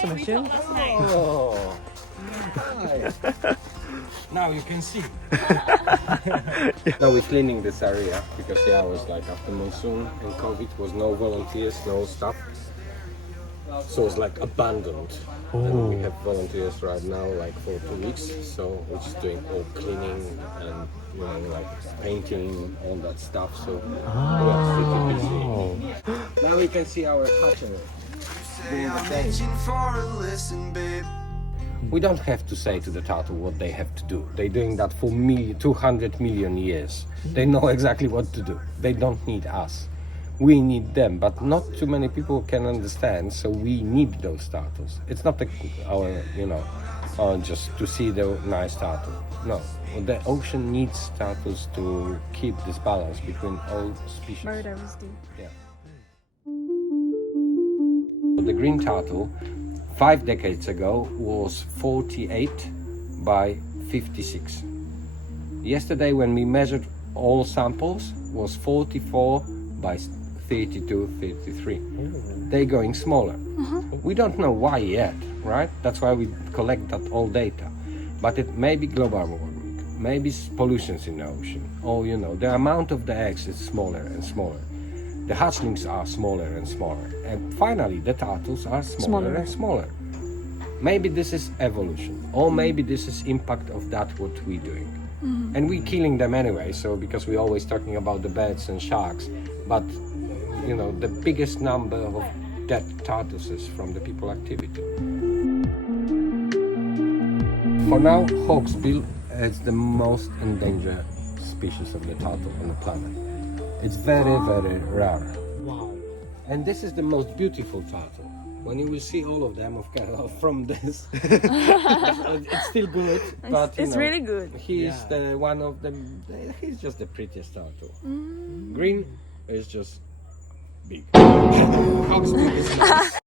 Sebastian. Oh, hi. Now you can see. Now we're cleaning this area because it was like after monsoon and COVID was no volunteers, no stuff. So it's like abandoned. And we have volunteers right now like for 2 weeks. So we're just doing all cleaning and like painting, all that stuff. So we are pretty busy. Now we can see our hatchery. We don't have to say to the turtle what they have to do. They're doing that for 200 million years. They know exactly what to do. They don't need us. We need them, but not too many people can understand, so we need those turtles. It's not just to see the nice turtle. No, the ocean needs turtles to keep this balance between all species. Biodiversity. Yeah. The green turtle 5 decades ago was 48 by 56. Yesterday when we measured all samples was 44 by 32, 33. They're going smaller. We don't know why yet, right? That's why we collect that all data. But it may be global warming, maybe pollutions in the ocean, or the amount of the eggs is smaller and smaller. The hatchlings are smaller and smaller, and finally the turtles are smaller and smaller. Maybe this is evolution, or maybe this is impact of that what we're doing. And we're killing them anyway, so because we're always talking about the birds and sharks, but the biggest number of dead tortoises is from the people activity. For now, hawksbill is the most endangered species of the turtle on the planet. It's very, very rare. Wow. And this is the most beautiful turtle. When you will see all of them, from this, it's still good, but it's really good. He's one of them. He's just the prettiest turtle. Green is just big. Hawksbill is nice.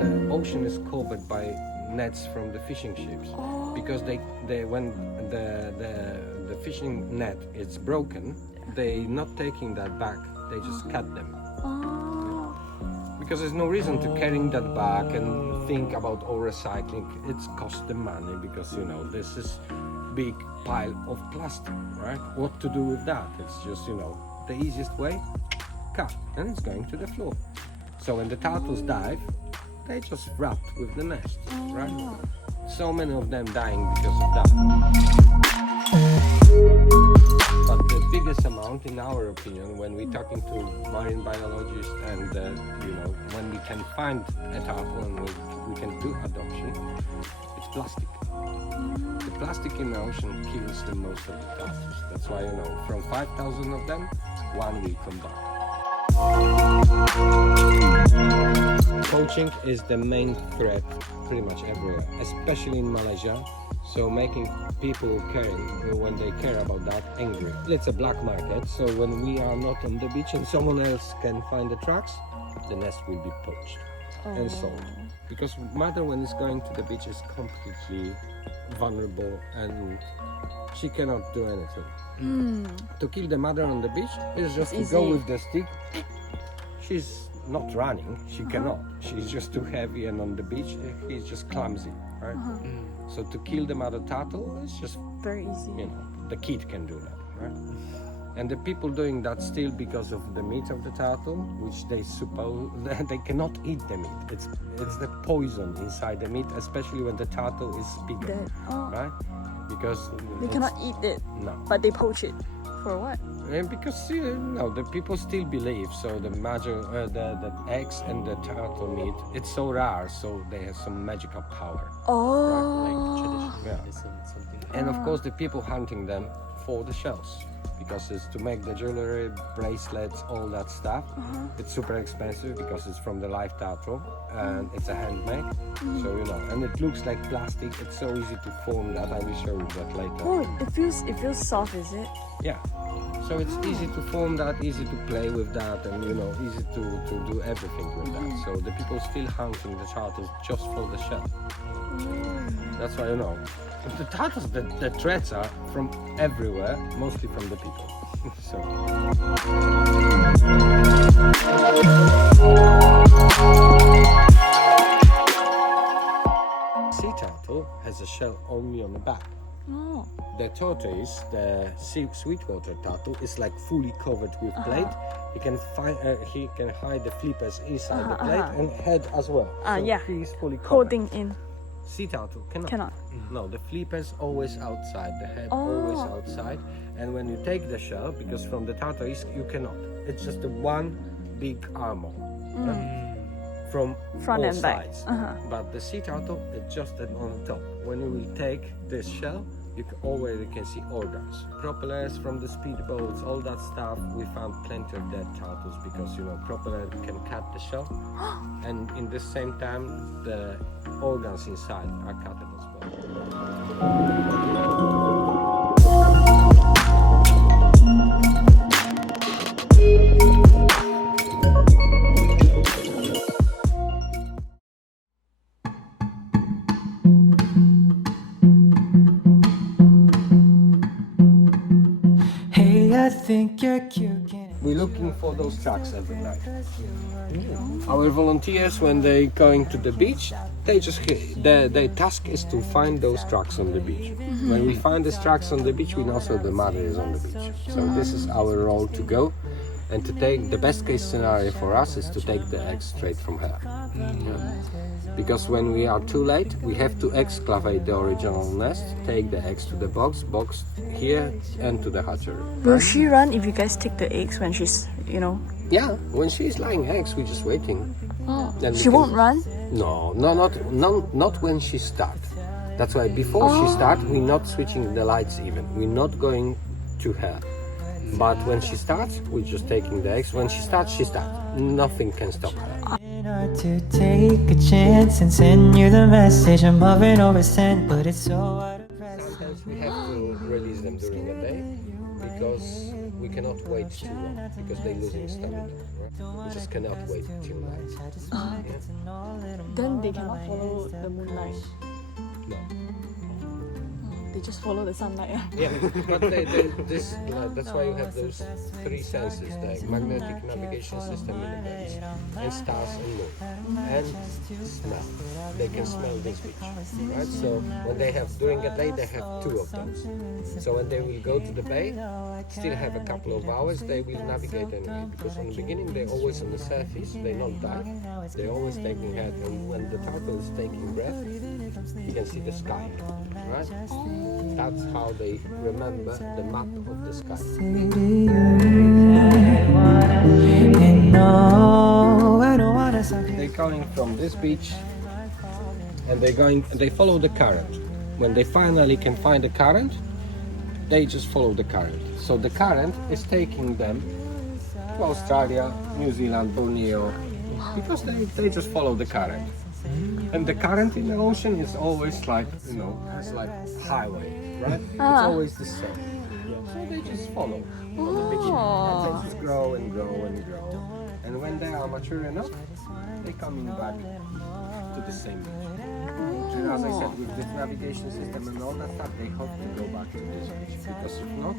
The ocean is covered by nets from the fishing ships because when the fishing net is broken, they're not taking that back. They just cut them. Because there's no reason to carrying that back and think about all recycling. It's cost them money because this is big pile of plastic, right? What to do with that? It's just the easiest way, cut, and it's going to the floor. So when the turtles dive, they just wrapped with the nest, right? So many of them dying because of that. But the biggest amount, in our opinion, when we're talking to marine biologists and when we can find a turtle and we can do adoption, it's plastic. The plastic in the ocean kills the most of the turtles. That's why from 5,000 of them, one will come back. Poaching is the main threat pretty much everywhere, especially in Malaysia. So making people caring, when they care about that, angry. It's a black market, so when we are not on the beach and someone else can find the tracks, the nest will be poached and sold. Because mother, when it's going to the beach, is completely vulnerable and she cannot do anything. To kill the mother on the beach is just to go with the stick. She's not running, she cannot. She's just too heavy, and on the beach he's just clumsy, right? So to kill the mother turtle is just very easy. The kid can do that, right? And the people doing that still because of the meat of the turtle, which they suppose they cannot eat the meat. It's the poison inside the meat, especially when the turtle is bigger, right? Because they cannot eat it. No. But they poach it. For what? And because the people still believe so. The the eggs and the turtle meat, it's so rare, so they have some magical power. Like traditional medicine, something. And of course, the people hunting them for the shells, because it's to make the jewelry, bracelets, all that stuff. It's super expensive because it's from the live turtle and it's a handmade. So and it looks like plastic. It's so easy to form that. I will show you that later. Oh, it feels soft, is it? Yeah. So it's easy to form that, easy to play with that, and easy to do everything with that. So the people still hunting the turtles just for the shell. That's why The turtles, the threats are from everywhere, mostly from the people. So. Sea turtle has a shell only on the back. Oh. The tortoise, the sweetwater turtle, is like fully covered with plate. He can hide the flippers inside the plate and head as well. So Yeah. he's fully covered. Holding in. Sea turtle cannot. Cannot. No, the flippers always outside, the head always outside. And when you take the shell, because from the tortoise you cannot. It's just the one big armor from Front all and back. sides. But the sea turtle is just on the top. When you will take this shell, you already can see organs, propellers from the speedboats, all that stuff. We found plenty of dead turtles because propeller can cut the shell, and in the same time the organs inside are cut as well. We're looking for those tracks every night. Our volunteers, when they going to the beach, they just their task is to find those tracks on the beach. When we find these tracks on the beach, we know so the mother is on the beach. So this is our role to go and to take the best case scenario for us is to take the eggs straight from her. Because when we are too late, we have to excavate the original nest, take the eggs to the box here and to the hatchery. Will she run if you guys take the eggs when she's, Yeah, when she's laying eggs, we're just waiting. Then She won't run? No, not when she starts. That's why before she starts, we're not switching the lights even. We're not going to her. But when she starts, we're just taking the eggs. When she starts, she starts. Nothing can stop her. To take a chance and send you the message I'm hovering over sent, but it's so out of press. Sometimes we have to release them during the day because we cannot wait too long because they're losing stamina. Right? We just cannot wait till night. Then they cannot follow the moonlight. No. They just follow the sunlight. Yeah, but that's why you have those three senses, the magnetic navigation system in the birds, and stars and moon, and smell. They can smell this beach, right? So when they have, during the day, they have two of those. So when they will go to the bay, still have a couple of hours, they will navigate anyway, because in the beginning they're always on the surface, they don't dive, they're always taking head, and when the turtle is taking breath, you can see the sky, right? That's how they remember the map of the sky. They're coming from this beach and they follow the current. When they finally can find the current, they just follow the current. So the current is taking them to Australia, New Zealand, Borneo, because they just follow the current. And the current in the ocean is always like, has like highway, right? It's always the same. So they just follow from the beginning. And they just grow and grow and grow. And when they are mature enough, they're coming back to the same beach. And as I said, with this navigation system and all that stuff, they hope to go back to this beach. Because if not,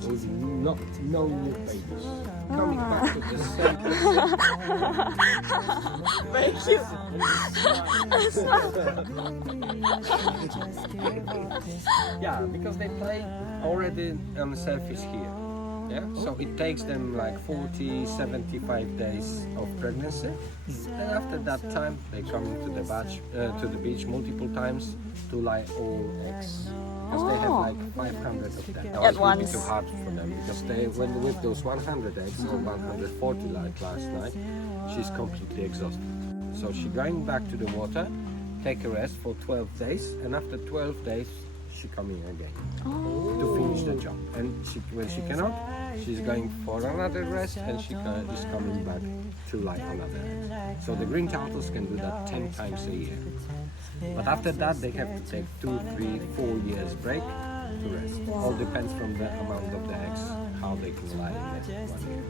with no new babies coming back to the same Very cute. Yeah, because they play already on the surface here. Yeah, so it takes them like 40-75 days of pregnancy. And after that time, they come to the beach multiple times to lay all eggs. Because they have like 500 of them. That was really too hard for them because when with those 100 eggs or 140 like last night, she's completely exhausted. So she's going back to the water, take a rest for 12 days, and after 12 days, she coming again to finish the job. And when she cannot, she's going for another rest, and she is coming back to lay another egg. So the green turtles can do that 10 times a year. But after that, they have to take 2, 3, 4 years break to rest. All depends from the amount of the eggs, how they can lie in that 1 year.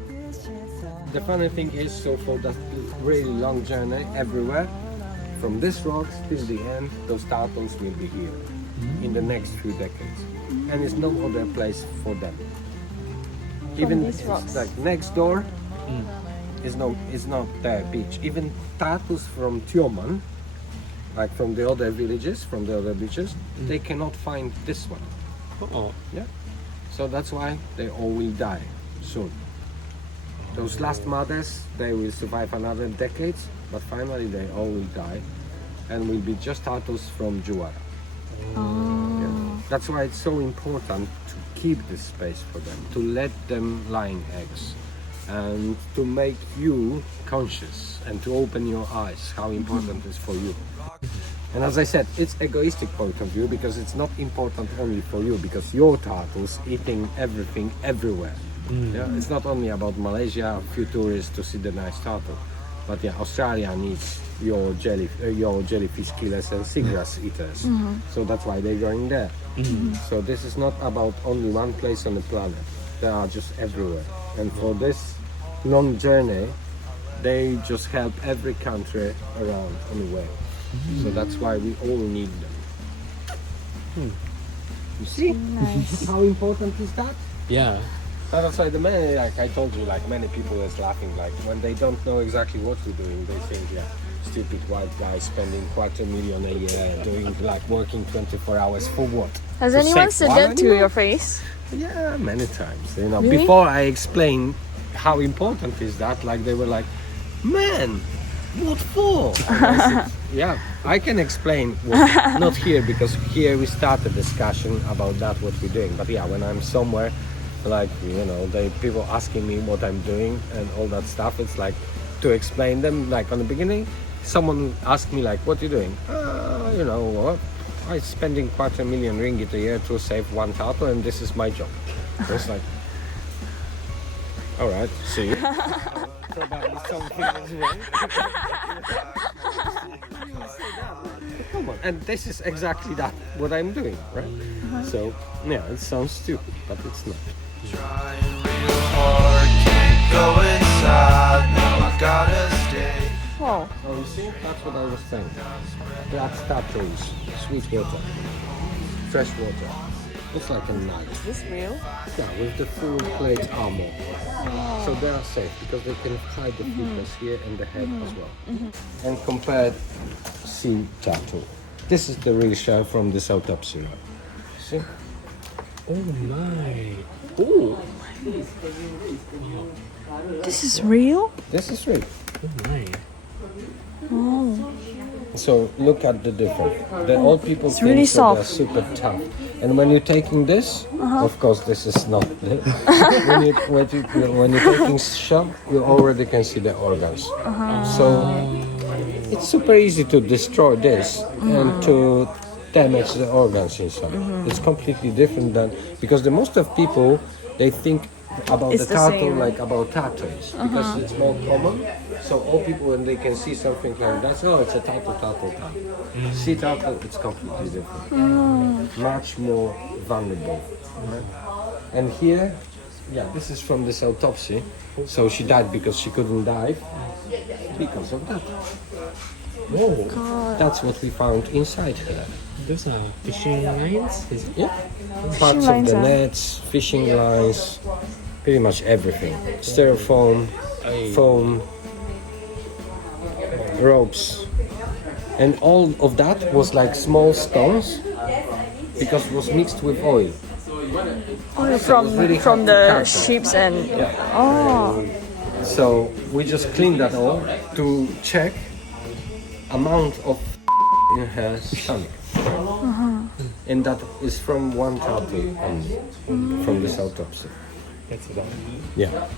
The funny thing is, so for that really long journey everywhere, from this rocks till the end, those turtles will be here in the next few decades, and it's no other place for them. Even these it's rocks. like next door is not their beach. Even turtles from Tioman, like from the other villages, from the other beaches, they cannot find this one. Oh, Yeah. So that's why they all will die soon. Those last mothers, they will survive another decades, but finally they all will die and will be just turtles from Juara. Oh. Yeah. That's why it's so important to keep this space for them, to let them laying eggs, and to make you conscious and to open your eyes how important it is for you. And as I said, it's egoistic point of view because it's not important only for you, because your turtles eating everything everywhere. Yeah, it's not only about Malaysia, a few tourists to see the nice turtle, but yeah, Australia needs your jellyfish killers and seagrass eaters. So that's why they're going there. So this is not about only one place on the planet. They are just everywhere. And for this long journey, they just help every country around on the way. So that's why we all need them. You see how important is that? yeah. That's why the many, like I told you, like many people is laughing, like when they don't know exactly what to do, they think, yeah, stupid white guy spending $250,000 a year, doing like working 24 hours for what? Has To anyone save said one that to animal? your face? Yeah, many times. You know, Really? before I explain how important is that, like they were like, man, what for? And I said, yeah, I can explain, not here, because here we start a discussion about that, what we're doing. But yeah, when I'm somewhere, like, you know, people asking me what I'm doing and all that stuff, it's like to explain them, like on the beginning, someone asked me like, what are you doing? You know what? I'm spending ringgit a year to save one turtle and this is my job. So it's like, all right, see. Probably something is wrong. Come on, and this is exactly that what I'm doing, right? So yeah, it sounds stupid, but it's not. Trying real hard, can't go inside. Now I gotta stay. Wow. Oh, you see, that's what I was saying. Black turtles, sweet water, fresh water. Looks like a knife. Is this real? Yeah, with the full plate armor. So they are safe because they can hide the feathers here and the head as well. And compared sea turtle. This is the real shell from this autopsy. See? Oh my. Oh, This is real? this is real. Oh my. Oh. So look at the difference. The old people think really that they're soft. super tough. And when you're taking this, of course this is not. when you're taking shell, you already can see the organs. So it's super easy to destroy this and to damage the organs inside. It's completely different than, because the most of people, they think about It's the the turtle same. like about turtles because it's more common. So all people, when they can see something like that, oh, it's a turtle. Sea turtle, it's completely different. Much more vulnerable. Right? And here, yeah, this is from this autopsy. So she died because she couldn't dive because of that. Whoa, that's what we found inside her. Those are fishing lines? Is it? Yeah, parts of lines the are- nets, fishing lines, pretty much everything. Styrofoam, foam, ropes, and all of that was like small stones because it was mixed with oil. Oh, really from hard to the count. sheeps and Yeah. oh. So we just cleaned that all to check amount of in her stomach. And that is from one turtle only, from this autopsy. That's it. Yeah,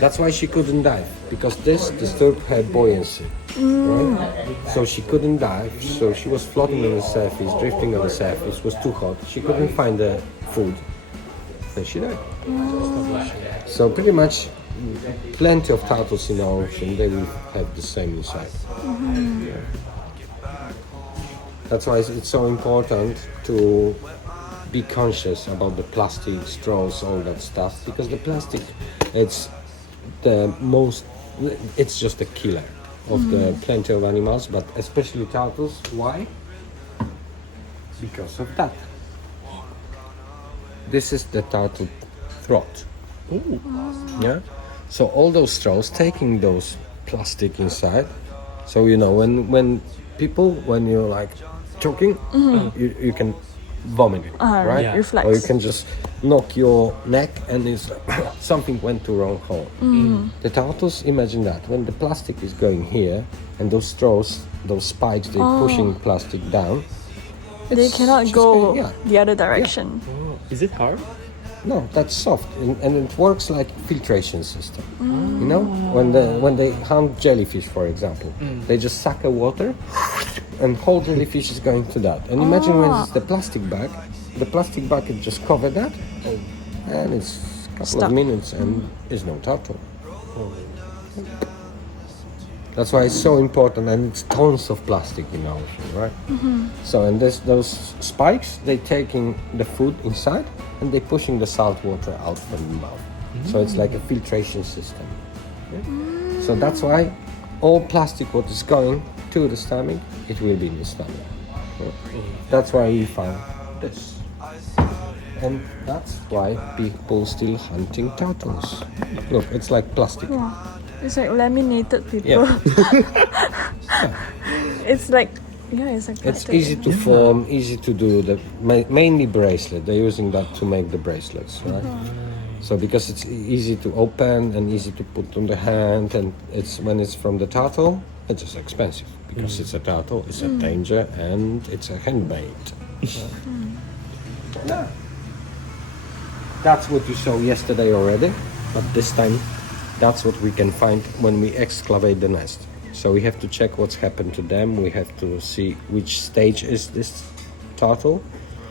that's why she couldn't dive, because this disturbed her buoyancy, right? So she couldn't dive, so she was floating on the surface, drifting on the surface, it was too hot, she couldn't find the food, and she died. So pretty much, plenty of turtles in the ocean, they will have the same inside. Yeah. That's why it's so important to be conscious about the plastic straws, all that stuff, because the plastic, it's just a killer. of the plenty of animals, but especially turtles. Why? Because of that. This is the turtle throat. Yeah. So all those straws taking those plastic inside. So you know when you're like choking, you can vomit it, right? Yeah. Reflex. Or you can just knock your neck and it's something went to wrong hole. The turtles, imagine that when the plastic is going here and those straws, those spikes, they're pushing plastic down. They it's cannot just go going- yeah. the other direction. Oh, is it hard? No, that's soft, and it works like filtration system. You know, when they hunt jellyfish, for example, they just suck the water, and whole jellyfish is going to that. And imagine when it's the plastic bag it just covered that, and it's a couple Stuck. of minutes, and there's no turtle. That's why it's so important, and it's tons of plastic in our ocean, right? So, and those spikes, they taking the food inside, and they pushing the salt water out from the mouth. So it's like a filtration system. Okay? So that's why all plastic what is going to the stomach, it will be in the stomach. Okay? That's why we found this. And that's why people still hunting turtles. Look, it's like plastic. It's like laminated paper. Yeah. It's like, it's like It's plastic. easy to form, easy to do. Mainly bracelet. They're using that to make the bracelets, right? So because it's easy to open and easy to put on the hand, and it's when it's from the turtle, it's just expensive because it's a turtle, it's a danger, and it's a handmade. Yeah. That's what you saw yesterday already, but this time, that's what we can find when we excavate the nest. So we have to check what's happened to them. We have to see which stage is this turtle.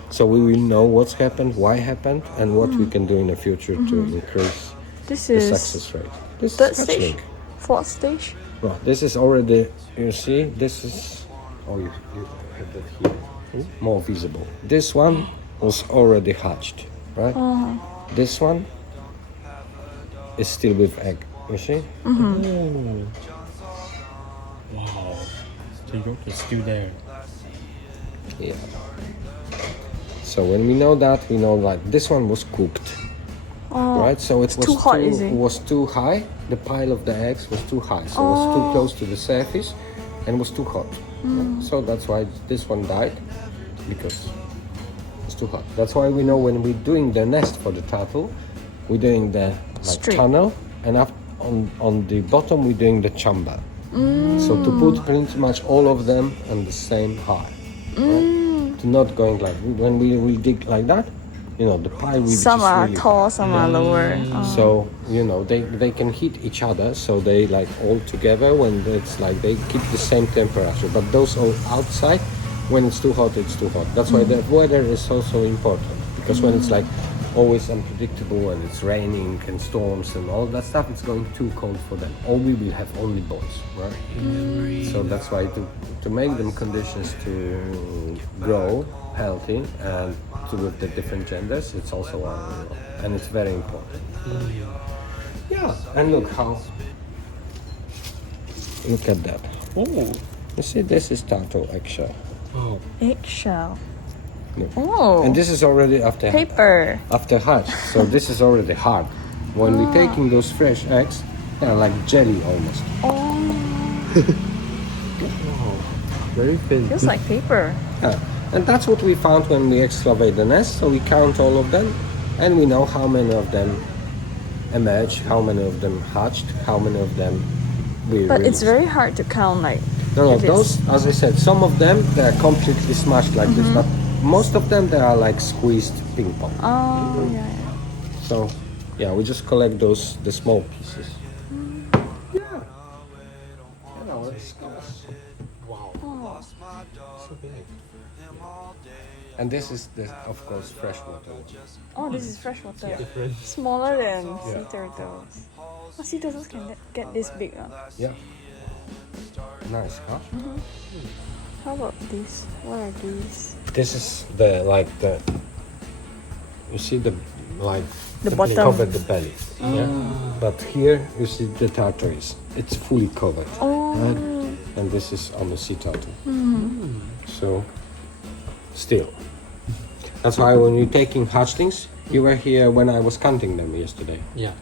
So we will know what's happened, why happened, and what we can do in the future to increase This the is success rate. This third is stage, hatchling. fourth stage. Well, this is already, you see, this is, you have that here, more visible. This one was already hatched, right? This one is still with egg, you see? Oh. Wow. So yolk is still there. Yeah. So when we know that, we know like this one was cooked, right? So it was too hot, is it? was too high. The pile of the eggs was too high, so it was too close to the surface, and was too hot. So that's why this one died, because it's too hot. That's why we know when we're doing the nest for the turtle, we're doing the Straight. tunnel, and up on the bottom we're doing the chamber. So to put pretty much all of them on the same height, right? To not going like when we will dig like that, you know, the pile will Some be just are really tall, some are lower. so you know they can hit each other, so they like all together when it's like they keep the same temperature. But those all outside, when it's too hot, it's too hot. That's why the weather is also important, because when it's like always unpredictable and it's raining and storms and all that stuff, it's going too cold for them. Or we will have only boys, right? So that's why to make them conditions to grow healthy and to with the different genders, it's also and it's very important. Yeah, and look at that. Oh. You see, this is turtle eggshell. Oh. Eggshell. Look. Oh, And this is already after hatch, so this is already hard. When we're taking those fresh eggs, they're like jelly almost. Very thin. feels like paper. Yeah. And that's what we found when we excavate the nest. So we count all of them, and we know how many of them emerged, how many of them hatched, how many of them we But it's released. very hard to count, like. No, if those, as I said, some of them they're completely smashed like this, but most of them they are like squeezed ping pong. Oh, yeah. So, yeah, we just collect the small pieces. Yeah. You know, it's wow. So big. And this is of course fresh water. Oh, this is fresh water. Different. Smaller than sea turtles. Oh, sea turtles can get this big. Yeah. Nice, huh? How about these? What are these? This is you see the bottom. covered the belly. Yeah. But here you see the tortoise. It's fully covered. Oh, right? And this is on the sea turtle. So, still. That's why when you're taking hatchlings, you were here when I was counting them yesterday. Yeah.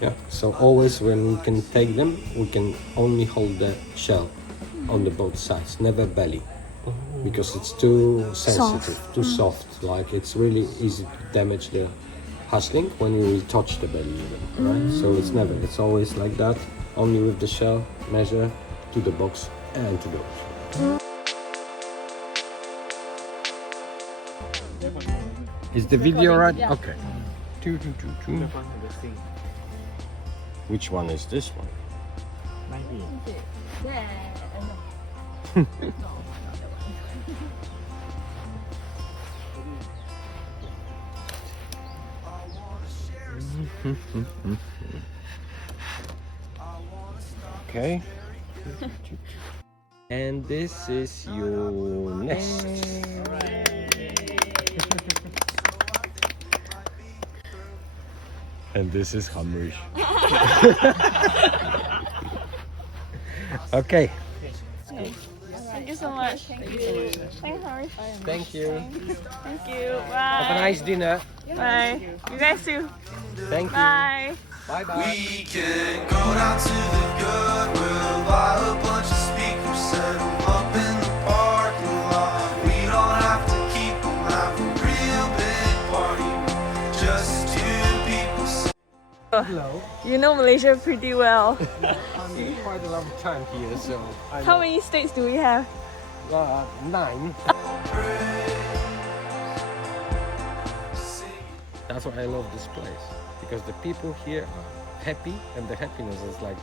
Yeah. So always when we can take them, we can only hold the shell on the both sides, never belly, because it's too sensitive, too soft. Like it's really easy to damage the hatchling when you will touch the belly even, right? So it's always like that, only with the shell, measure to the box and to go. Is the video right? Okay. Which one is this one? Okay. And this is your nest. And this is Hamrish. Okay. Thank you so much. Thanks, Hamrish. Thank you. Thank you. Have a Bye. nice dinner. Bye. You guys too. Thank you. Bye. Bye bye. We can go down to the Goodwill, buy a bunch of speakers, set 'em up in the parking lot. We don't have to keep 'em, have a real big party, just two people. Hello. You know Malaysia pretty well. I'm quite a long time here, so I How many states do we have? 9. That's why I love this place, because the people here are happy, and the happiness is like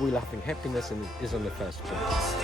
we're laughing. Happiness is on the first place.